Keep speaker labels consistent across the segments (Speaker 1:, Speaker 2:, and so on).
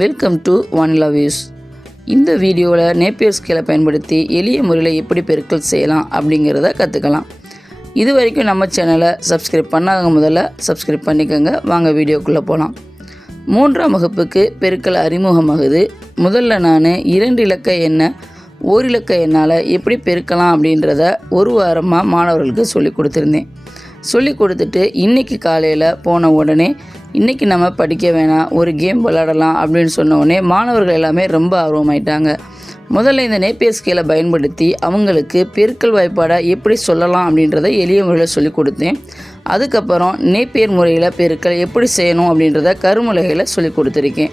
Speaker 1: Welcome to வானிலா views இந்த வீடியோவில் Napier ஸ்கேலை பயன்படுத்தி எளிய முறையில் எப்படி பெருக்கல் செய்யலாம் அப்படிங்கிறத கற்றுக்கலாம் இது வரைக்கும் நம்ம சேனலை சப்ஸ்கிரைப் பண்ணாதவங்க முதல்ல சப்ஸ்கிரைப் பண்ணிக்கோங்க. வாங்க வீடியோக்குள்ளே போகலாம் மூன்றாம் வகுப்புக்கு பெருக்கல் அறிமுகமாகுது. முதல்ல நான் இரண்டு இலக்க எண்ணை ஓரிலக்க இலக்க எண்ணால் எப்படி பெருக்கலாம் அப்படின்றத ஒரு வாரமாக மாணவர்களுக்கு சொல்லி கொடுத்துருந்தேன். சொல்லி கொடுத்துட்டு இன்றைக்கி காலையில் போன உடனே இன்றைக்கி நம்ம படிக்க வேணாம் ஒரு கேம் விளாடலாம் அப்படின்னு சொன்ன உடனே மாணவர்கள் எல்லாமே ரொம்ப ஆர்வமாயிட்டாங்க. முதல்ல இந்த நேப்பியர் ஸ்கேலை பயன்படுத்தி அவங்களுக்கு பெருக்கல் வாய்ப்பாடை எப்படி சொல்லலாம் அப்படின்றத எளிய முறையில் சொல்லி கொடுத்தேன். அதுக்கப்புறம் நேப்பியர் முறையில் பெருக்கல் எப்படி செய்யணும் அப்படின்றத கருமுலைகளை சொல்லி கொடுத்துருக்கேன்.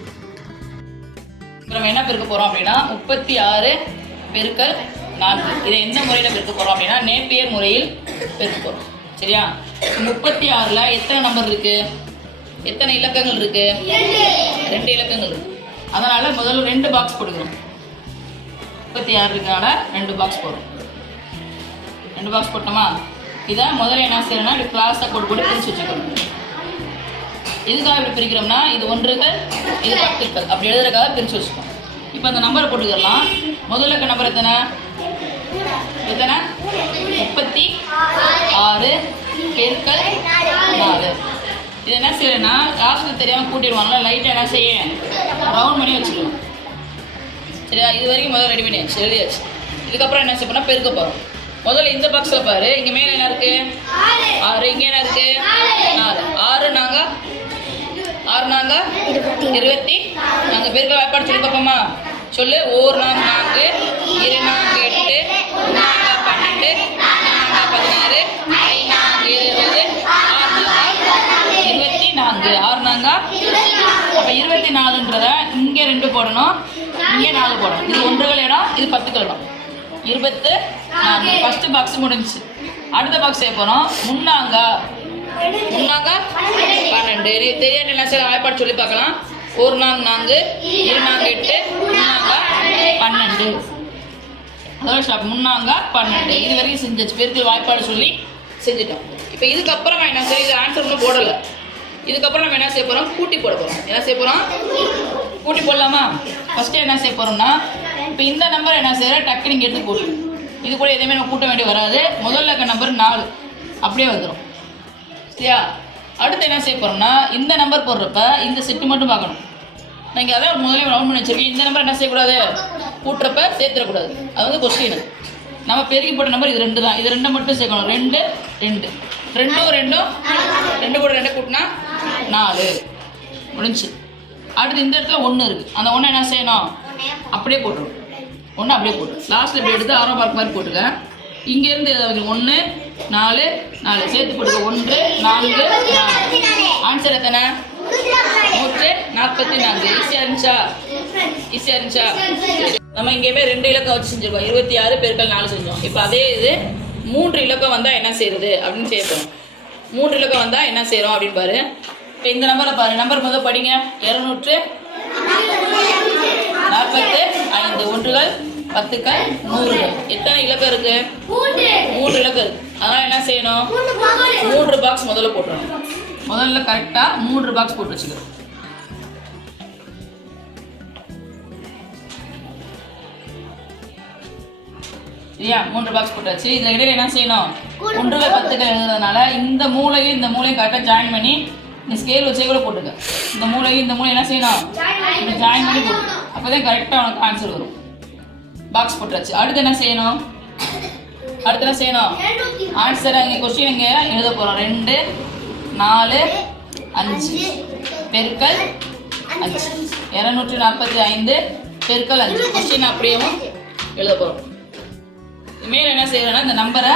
Speaker 1: நம்ம என்ன பெருக்க போகிறோம் அப்படின்னா முப்பத்தி ஆறு பெருக்கல் நான்கு. இதை எந்த முறையில் பெருக்க போகிறோம் அப்படின்னா நேப்பியர் முறையில் பெருக்க போகிறோம் சரியா? முப்பத்தி ஆறில் எத்தனை நம்பர் இருக்கு? எத்தனை இலக்கங்கள் இருக்கு? ரெண்டு இலக்கங்கள் இருக்கு. அதனால் முதல்ல ரெண்டு பாக்ஸ் போட்டுக்கிறோம் முப்பத்தி ஆறு இருக்கனால ரெண்டு பாக்ஸ் போடுறோம். ரெண்டு பாக்ஸ் போட்டோமா? இதை முதல்ல என்ன செய்யணும்னா இப்படி கிளாஸை போட்டு போட்டு பிரித்து வச்சுக்கணும். எதுக்காக இப்படி பிரிக்கிறோம்னா இது ஒன்றுகள் இது பத்துக்கள். அப்படி எழுதுறதுக்காக பிரித்து வச்சுக்கோம் இப்போ அந்த நம்பரை போட்டுக்கலாம் முதல்ல இருக்க நம்பர் எத்தனை? எத்தனை முப்பத்தி ஆறு பெருக்கல் நாலு இது என்ன செய்யறேன்னா லாஸ்ட்டில் தெரியாமல் கூட்டிடுவாங்கல்ல லைட்டாக என்ன செய்ய? ரவுண்ட் பண்ணி வச்சுக்கலாம் சரியா? இது வரைக்கும் முதல்ல ரெடி பண்ணியாச்சு எழுதியாச்சு. இதுக்கப்புறம் என்ன செய்ய பெருக்க போகிறோம் முதல்ல இந்த பாக்ஸில் பாரு இங்கே மேலே என்ன இருக்கு? ஆறு இங்கே என்ன இருக்கு? நாலு. ஆறு நாங்கள் ஆறு நாங்க? இருபத்தி. நாங்கள் பெருக்க வாய்ப்பாடு சொல்லி பார்ப்போமா? சொல்லு. ஓர் நாங்க நான்கு இரு எட்டு பன்னெண்டு பதினாறு ஐ இருபது ஆறு நாங்க இருபத்தி நான்கு. ஆறு நாங்கா அப்போ இருபத்தி நாலுன்றத இங்கே ரெண்டு போடணும். இங்கே நாலு போடணும். இது ஒன்றுகள் இடம் இது பத்துக்கள் இடம். இருபத்து நான்கு. ஃபஸ்ட்டு பாக்ஸ் முடிஞ்சுச்சு. அடுத்த பாக்ஸ் செய்ய போகிறோம் முன்னாங்க? முன்னாங்கா? பன்னெண்டு. இது தெரியாத என்ன சார் வாய்ப்பாடு சொல்லி பார்க்கலாம். ஒரு நாங்கு நான்கு இரு நாங்க எட்டு முன்னாங்க பன்னெண்டு. அதாவது ஸ்டாப் முன்னாங்க பன்னெண்டு இது வரைக்கும் செஞ்சாச்சு. பெருக்கல் வாய்ப்பாடு சொல்லி செஞ்சுட்டோம். இப்போ இதுக்கப்புறம் என்ன செய்ய இது ஆன்சர் ஒன்றும் போடலை. இதுக்கப்புறம் நம்ம என்ன செய்ய போகிறோம் கூட்டி போட போகிறோம் என்ன செய்ய போகிறோம் கூட்டி போடலாமா? ஃபஸ்ட்டு என்ன செய்ய போகிறோம்னா இப்போ இந்த நம்பர் என்ன செய்யற? டக்கு நீங்கள் எடுத்து கூட்டு இது கூட எதுவுமே நம்ம கூட்ட வேண்டி வராது. முதல்ல இருக்க நம்பர் நாலு. அப்படியே வந்துடும் சரியா? அடுத்து என்ன செய்ய போகிறோம்னா இந்த நம்பர் போடுறப்ப இந்த செட்டு மட்டும் பார்க்கணும். நீங்கள் அதான் முதல்ல ரவுண்ட் பண்ணி வச்சிருக்கீங்க இந்த நம்பர் என்ன செய்யக்கூடாது? கூட்டுறப்ப சேர்த்துடக்கூடாது. அது வந்து கொஸ்டின் நம்ம பெருக்கி போட்ட நம்பர் இது ரெண்டு தான். இது ரெண்டை மட்டும் சேர்க்கணும். ரெண்டு ரெண்டு. ரெண்டும் ரெண்டும் ரெண்டு? கூட ரெண்டு கூட்டினா நாலு. முடிஞ்சு. அடுத்து இந்த இடத்துல ஒன்று இருக்குது அந்த ஒன்று என்ன செய்யணும்? அப்படியே போட்டுரும். ஒன்று அப்படியே போட்டு லாஸ்ட்டில் இப்படி எடுத்து ஆரோ பார்க் மாதிரி போட்டுக்க. இங்கேருந்து ஏதாவது ஒன்று நாலு நாலு. சேர்த்து போட்டுக்க. ஒன்று நான்கு நாலு. ஆன்சர் எத்தனை? நூற்று நாற்பத்தி நான்கு. ஈஸியாக இருந்துச்சா? ஈஸியாக இருந்துச்சா? நம்ம இங்கேயுமே ரெண்டு இலக்கம் வச்சு செஞ்சுருக்கோம். இருபத்தி ஆறு பெருக்கள் நாலு செஞ்சோம். இப்போ அதே இது மூன்று இலக்கம் வந்தால் என்ன செய்யறது அப்படின்னு சேர்ப்போம் மூன்று இலக்கம் வந்தால் என்ன செய்கிறோம் அப்படின்னு பாரு. இப்போ இந்த நம்பரை பாரு. நம்பர் முதல் படிங்க. இரநூற்று நாற்பத்து ஐந்து. ஒன்றுகள் பத்துக்கள் நூறுகள். எத்தனை இலக்கம் இருக்கு? மூன்று இலக்கம் இருக்கு. அதனால என்ன செய்யணும்? மூன்று பாக்ஸ் முதல்ல போட்டுருணும் முதல்ல கரெக்டாக மூன்று பாக்ஸ் போட்டு வச்சுக்கிறோம் சரியா மூன்று பாக்ஸ் போட்டாச்சு. இதில் இடையில என்ன செய்யணும்? ஒன்றுகள் பத்துக்கள் எழுதுறதுனால இந்த மூலையும் இந்த மூலையும் கரெக்டாக ஜாயின் பண்ணி இந்த ஸ்கேல் வச்சே கூட போட்டுக்க. இந்த மூலையும் இந்த மூலையும் என்ன செய்யணும்? இப்படி ஜாயின் பண்ணி போட்டு அப்போ தான் கரெக்டாக உனக்கு ஆன்சர் வரும். பாக்ஸ் போட்டாச்சு. அடுத்து என்ன செய்யணும்? அடுத்து என்ன செய்யணும்? ஆன்சர் அங்கே கொஸ்டின் இங்கே எழுத போகிறோம் ரெண்டு நாலு அஞ்சு. பெருக்கல் அஞ்சு. இரநூற்றி நாற்பத்தி ஐந்து பெருக்கல் அஞ்சு. கொஸ்டின் அப்படியேவும் எழுத போகிறோம் மேலே என்ன செய்யறேன்னா இந்த நம்பரை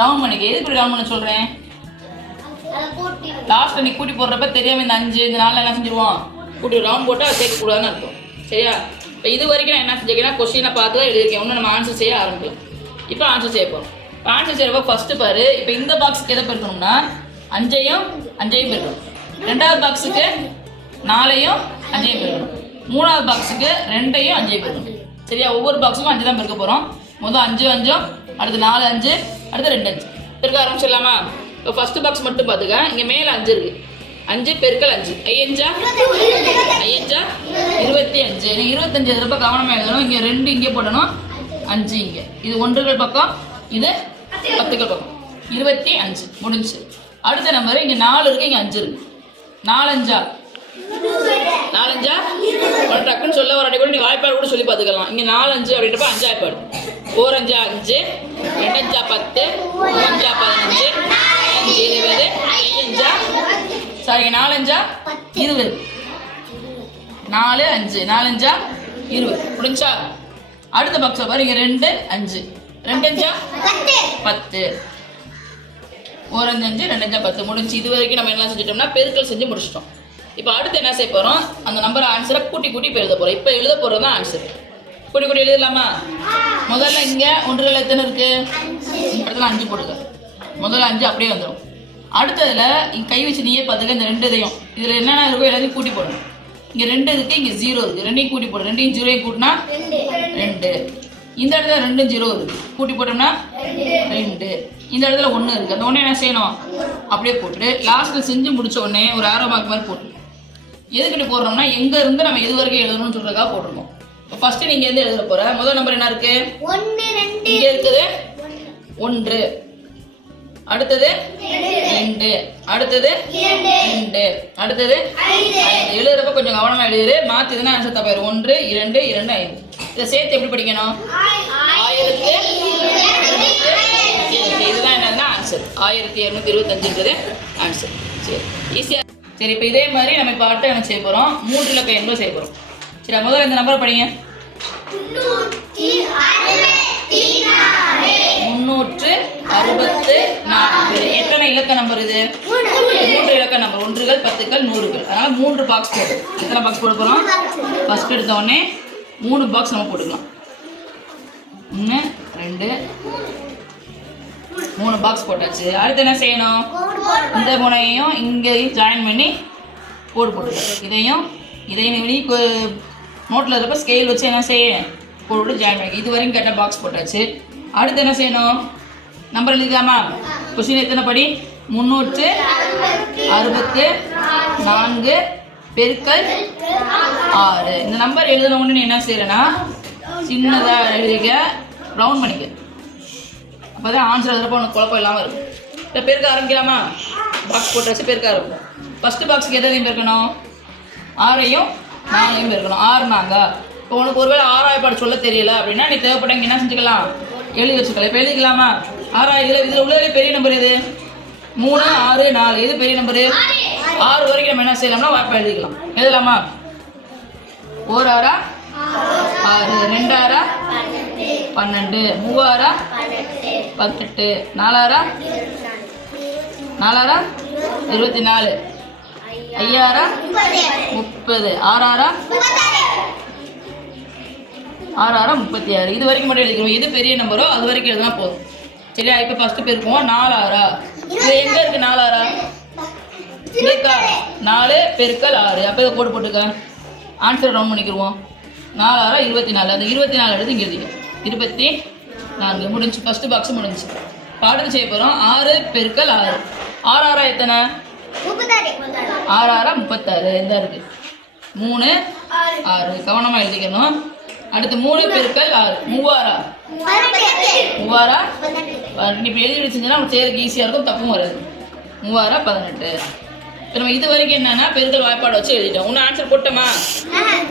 Speaker 1: ரவுண்ட் பண்ணிக்க. எதுக்கு இப்படி ரவுண்ட் பண்ண சொல்கிறேன் லாஸ்ட் நீ கூட்டி போடுறப்ப தெரியாம இந்த அஞ்சு இந்த நாளில் என்ன செஞ்சிருவோம்? கூட்டி ரவுண்ட் போட்டு அதை சேர்க்கக்கூடாதுன்னு அர்த்தம். சரியா? இப்போ இது வரைக்கும் நான் என்ன செஞ்சிருக்கேன்னா கொஸ்டினை பார்த்து தான் எழுதியிருக்கேன். இன்னும் நம்ம ஆன்சர் செய்ய ஆரம்பிக்கலாம். இப்போ ஆன்சர் செய்ய போகிறோம் இப்போ ஆன்சர் செய்யறப்ப ஃபஸ்ட்டு பாரு. இப்போ இந்த பாக்ஸுக்கு எதை பெருக்கணும்னா அஞ்சையும் அஞ்சையும் பெருக்கணும். ரெண்டாவது பாக்ஸுக்கு நாலையும் அஞ்சையும் பெருக்கணும். மூணாவது பாக்ஸுக்கு ரெண்டையும் அஞ்சையும் பெருக்கணும். சரியா? ஒவ்வொரு பாக்ஸுக்கும் அஞ்சு தான் பெருக்க போகிறோம் முதல் அஞ்சு அஞ்சும் அடுத்து நாலு அஞ்சு அடுத்து ரெண்டு அஞ்சு. பெருக்க ஆரம்பிச்சிடலாமா? இப்போ ஃபஸ்ட்டு பாக்ஸ் மட்டும் பார்த்துக்க. இங்கே மேலே அஞ்சு இருக்குது அஞ்சு பெருக்கல் அஞ்சு. ஐயஞ்சா ஐயஞ்சா இருபத்தி அஞ்சு. நீ இருபத்தஞ்சு ரொம்ப கவனமாக எழுதணும். இங்கே ரெண்டு இங்கே போடணும். அஞ்சு இங்கே. இது ஒன்றுகள் பக்கம் இது பத்துக்கள் பக்கம். இருபத்தி அஞ்சு. முடிஞ்சு அடுத்த நம்பர் இங்கே நாலு இருக்கு இங்கே அஞ்சு இருக்கு. நாலஞ்சா நாலஞ்சா ஒரு டக்குன்னு சொல்ல ஒரு அடி கூட நீ வாய்ப்பாடு கூட சொல்லி பார்த்துக்கலாம். இங்கே நாலஞ்சு அப்படின்றப்ப அஞ்சாய்ப்பாடு ஓரஞ்சா அஞ்சு ரெண்டஞ்சா பத்து மூஞ்சா பதினஞ்சு அஞ்சு இருபது ஐயஞ்சா சாரி நாலஞ்சா இருபது. நாலு அஞ்சு நாலஞ்சா இருபது. முடிஞ்சா அடுத்த பக்ஸை பாரு இங்கே ரெண்டு அஞ்சு. ரெண்டஞ்சா? பத்து. ஓரஞ்சு அஞ்சு ரெண்டஞ்சா பத்து. முடிஞ்சு இது வரைக்கும் நம்ம என்ன செஞ்சுட்டோம்னா பெருக்கல் செஞ்சு முடிச்சிட்டோம். இப்போ அடுத்து என்ன செய்ய போகிறோம் அந்த நம்பர் ஆன்சரை கூட்டி கூட்டி இப்போ எழுத போகிறோம் இப்போ எழுத போகிறது தான் ஆன்சர் கூட்டி கூட்டி எழுதலாமா? முதல்ல இங்கே ஒன்றுகள் எத்தனை இருக்கு? இந்த இடத்துல அஞ்சு போட்டுக்க முதல்ல அஞ்சு அப்படியே வந்துடும் அடுத்ததுல கை வச்சு நீயே பார்த்துக்க இந்த ரெண்டு இதையும். இதில் என்னென்ன இருக்கோ எல்லாத்தையும் கூட்டி போடணும். இங்கே ரெண்டு இருக்குது இங்கே ஜீரோ இருக்குது ரெண்டையும் கூட்டி போடு. ரெண்டையும் ஜீரோயும் கூட்டினா ரெண்டு. இந்த இடத்துல ரெண்டும் ஜீரோ இருக்குது கூட்டி போட்டோம்னா ரெண்டு. இந்த இடத்துல ஒன்று இருக்குது அந்த ஒன்று என்ன செய்யணும்? அப்படியே போட்டு லாஸ்ட்டில் செஞ்சு முடிச்ச உடனே ஒரு ஆரோ மார்க் மாதிரி போட்டு எதுக்கிட்டு போடுறோம்னா எங்க இருந்து நம்ம இது வரைக்கும் எழுதணும்னு சொல்றதுக்காக போட்டிருக்கோம். ஃபர்ஸ்ட் நீங்க எந்த எழுத போற? முதல் நம்பர் என்ன இருக்கு?
Speaker 2: ஒன்று ரெண்டு.
Speaker 1: இங்க இருக்குது? ஒன்று. அடுத்தது? ரெண்டு அடுத்தது? ரெண்டு அடுத்தது? ஐந்து. எழுதுறப்ப கொஞ்சம் கவனமா எழுதுரு. மாத்துதுன்னா ஆன்சர் தப்பாயிரும் ஒன்று இரண்டு இரண்டு ஐந்து. இதை சேர்த்து எப்படி படிக்கணும்? ஆயிரத்து இதுதான் என்னன்னா ஆன்சர் ஆயிரத்தி இரநூத்தி இருபத்தஞ்சுன்றது ஆன்சர் சரி. ஈஸியாக சரி இப்போ இதே மாதிரி நம்ம இப்போ அடுத்த என்ன செய்ய போகிறோம் மூன்று இலக்க எண்பது செய்ய போகிறோம் சரி முதல்ல இந்த நம்பர் படிங்க.
Speaker 2: முன்னூற்றி அறுபத்தி
Speaker 1: நான்கு எத்தனை இலக்க நம்பர் இது? மூன்று. இலக்க நம்பர் ஒன்றுகள் பத்துக்கள் நூறுகள். அதனால மூன்று பாக்ஸ் போடும் எத்தனை பாக்ஸ் போட போகிறோம் ஃபர்ஸ்ட் எடுத்த உடனே மூணு பாக்ஸ் நம்ம போட்டுக்கலாம். ஒன்று ரெண்டு. மூணு பாக்ஸ் போட்டாச்சு. அடுத்து என்ன செய்யணும்? இந்த முனையையும் இங்கேயும் ஜாயின் பண்ணி கோடு போட்டுக்கலாம். இதையும் இதையும் நோட்டில் இருக்கப்ப ஸ்கேல் வச்சு என்ன செய்ய? போட்டு ஜாயின் பண்ணி இது வரைக்கும் கேட்ட பாக்ஸ் போட்டாச்சு. அடுத்து என்ன செய்யணும்? நம்பர் எழுதிக்கலாமா? கொஸ்டின் எத்தனை படி? முந்நூற்று அறுபத்து நான்கு பெருக்கல் ஆறு. இந்த நம்பர் எழுதின உடனே நீ என்ன செய்யறேன்னா சின்னதாக எழுதிக்க ரவுண்ட் பண்ணிக்க. அப்போ தான் ஆன்சர் எழுதுறப்போ உனக்கு குழப்பம் இல்லாமல் இருக்கும். இப்போ பெருக்க ஆரம்பிக்கலாமா? பாக்ஸ் போட்டாச்சு பெருக்க ஆரம்பிக்கும் ஃபஸ்ட்டு பாக்ஸுக்கு எதையும் பெருக்கணும்? ஆறையும் நாலையும் இருக்கணும்? ஆறு நாங்கள் இப்போ உனக்கு ஒருவேளை ஆறாயப்பாடு சொல்ல தெரியல அப்படின்னா நீ தேவைப்பட்ட என்ன செஞ்சுக்கலாம்? எழுதி வச்சுக்கலாம். இப்போ எழுதிக்கலாமா? ஆறா இதில் இதில் உள்ளதுலே பெரிய நம்பர் எது? மூணு ஆறு நாலு. எது பெரிய நம்பரு ஆறு வரைக்கும் நம்ம என்ன செய்யலாம்னா வாய்ப்பா எழுதிக்கலாம். எழுதலாமா? ஒரு ஆறா. ஆறு ரெண்டாயிரா பன்னெண்டு. மூவாரா பத்தெட்டு. நாலாயிரம் நாலாயிரம் இருபத்தி நாலு. ஐயாரா? முப்பது. ஆறாரா? ஆறாரா? முப்பத்தி ஆறு. இது வரைக்கும் மட்டும் எழுதிக்கிறோம் எது பெரிய நம்பரோ அது வரைக்கும் எழுதினா போதும். சரியா? இப்போ ஃபஸ்ட்டு பெருக்குவோம் நாலாரா? இது எங்கே இருக்கு நாலாரா? இருக்கா? நாலு பெருக்கல் ஆறு. அப்போ இதை போட்டு போட்டுக்க. ஆன்சர் ரவுண்ட் பண்ணிக்கிடுவோம். நாலாரா? இருபத்தி நாலு. அந்த இருபத்தி நாலு எடுத்து இங்கே எழுதிக்க. இருபத்தி நான்கு. முடிஞ்சு. ஃபஸ்ட்டு பாக்ஸ் முடிஞ்சு. பாடல் செய்ய போகிறோம் ஆறு பெருக்கல் ஆறு. ஆறு ஆறா எத்தனை? ஆறு ஆறா முப்பத்தாறு. இந்த இருக்கு. மூணு ஆறு. கவனமாக எழுதிக்கணும். அடுத்து மூணு பெருக்கல் ஆறு. மூவாரா மூவாரா இப்போ எழுதி வச்சுருந்தா உனக்கு செய்யறதுக்கு ஈஸியாக இருக்கும் தப்பும் வராது. மூவாரா பதினெட்டு. இப்போ நம்ம இது வரைக்கும் என்னன்னா பெருக்கல் வாய்ப்பாடு வச்சு எழுதிட்டோம். இன்னும் ஆன்சர் போட்டோமா?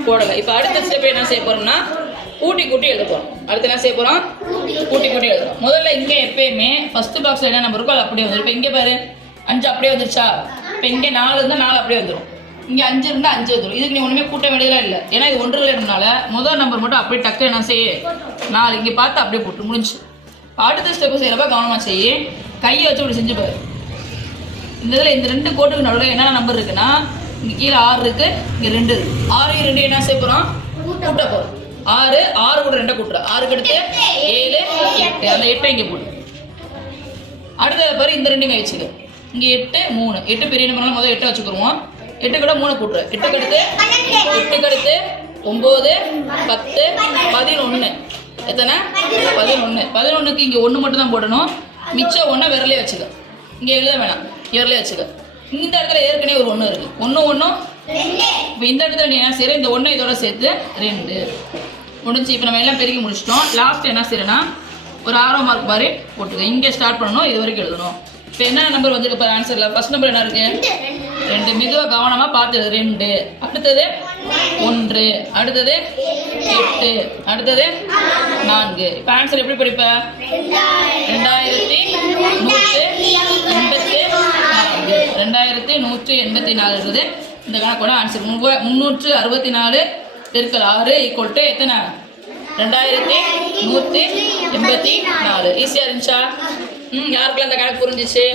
Speaker 1: போடலை. இப்போ அடுத்த ஸ்டெப் என்ன செய்ய போறோம்னா கூட்டி கூட்டி எழுத போறோம். அடுத்து என்ன செய்ய போறோம்? கூட்டி. கூட்டி எழுதுறோம். முதல்ல இங்கே எப்பயுமே ஃபர்ஸ்ட் பாக்ஸ்ல என்ன நம்பர் இருக்கோ அது அப்படியே வந்துடும் இப்போ இங்கே பாரு. அஞ்சு அப்படியே வந்துருச்சா? இப்போ இங்கே நாலு இருந்தால் நாலு அப்படியே வந்துடும் இங்கே அஞ்சு இருந்தால் அஞ்சு வந்துடும் இதுக்கு நீ ஒன்றுமே கூட்ட வேண்டியதெல்லாம் இல்லை. ஏன்னா இது ஒன்று இடம்னால முதல் நம்பர் மட்டும் அப்படியே டக்கு என்ன செய்ய நாலு இங்கே பார்த்து அப்படியே போட்டு முடிஞ்சு. அடுத்த ஸ்டெப் செய்கிறப்ப கவனமாக செய்ய கையை வச்சு இப்படி செஞ்சு பாரு. இந்த இதில் இந்த ரெண்டு கோட்டுக்கு நடுவில் என்னென்ன நம்பர் இருக்குன்னா இங்கே கீழே ஆறு இருக்கு இங்கே ரெண்டு இருக்கு. ஆறு ரெண்டு என்ன செய்ய போகிறோம் கூட்ட போகிறோம் ஆறு ஆறு கூட ரெண்டை கூட்டுறோம் ஆறுக்கு அடுத்து ஏழு எட்டு. அந்த எட்டை இங்கே போடு. அடுத்தது பாரு இந்த ரெண்டு இங்கே வச்சுக்க. இங்கே எட்டு மூணு. எட்டு பெரிய நம்பர்லாம் முதல்ல எட்டை வச்சுக்கிருவோம். எட்டு கூட மூணு கூட்டுறோம் எட்டுக்கு அடுத்து எட்டுக்கு அடுத்து ஒம்பது பத்து பதினொன்று எத்தனை? பதினொன்று பதினொன்றுக்கு இங்கே ஒன்று மட்டும் தான் போடணும். மிச்சம் ஒன்றை விரலே வச்சுக்க. இங்கே எழுத வேணாம். விரலே வச்சுக்க. இந்த இடத்துல ஏற்கனவே ஒரு ஒன்று இருக்குது ஒன்று ஒன்றும் இப்போ இந்த இடத்துல நீ என்ன செய்யற? இந்த ஒன்று இதோட சேர்த்து ரெண்டு. முடிஞ்சு இப்போ நம்ம எல்லாம் பெருக்கி முடிச்சிட்டோம். லாஸ்ட் என்ன செய்யறேன்னா ஒரு ஆரோ மார்க் மாதிரி போட்டுக்க. இங்கே ஸ்டார்ட் பண்ணணும். இது வரைக்கும் எழுதணும். இப்போ என்ன நம்பர் வந்திருக்கு பாரு ஆன்சரில் ஃபர்ஸ்ட் நம்பர் என்ன இருக்கு? ரெண்டு. மெதுவாக கவனமாக பார்த்து ரெண்டு. அடுத்தது? ஒன்று. அடுத்தது? எட்டு. அடுத்தது? நான்கு. இப்போ ஆன்சர் எப்படி படிப்ப? ரெண்டாயிரத்தி நூற்று எண்பத்தி நான்கு. ரெண்டாயிரத்தி நூற்றி எண்பத்தி நாலு. இருக்குது இந்த கணக்கோட ஆன்சர் மூவ முந்நூற்று அறுபத்தி நாலு பெருக்கல் ஆறு ஈக்குவல் டு எத்தனை? ரெண்டாயிரத்தி நூற்றி எண்பத்தி நாலு. ஈஸியாக இருந்துச்சா? ம் யாருக்கெல்லாம் அந்த கணக்கு புரிஞ்சிச்சு?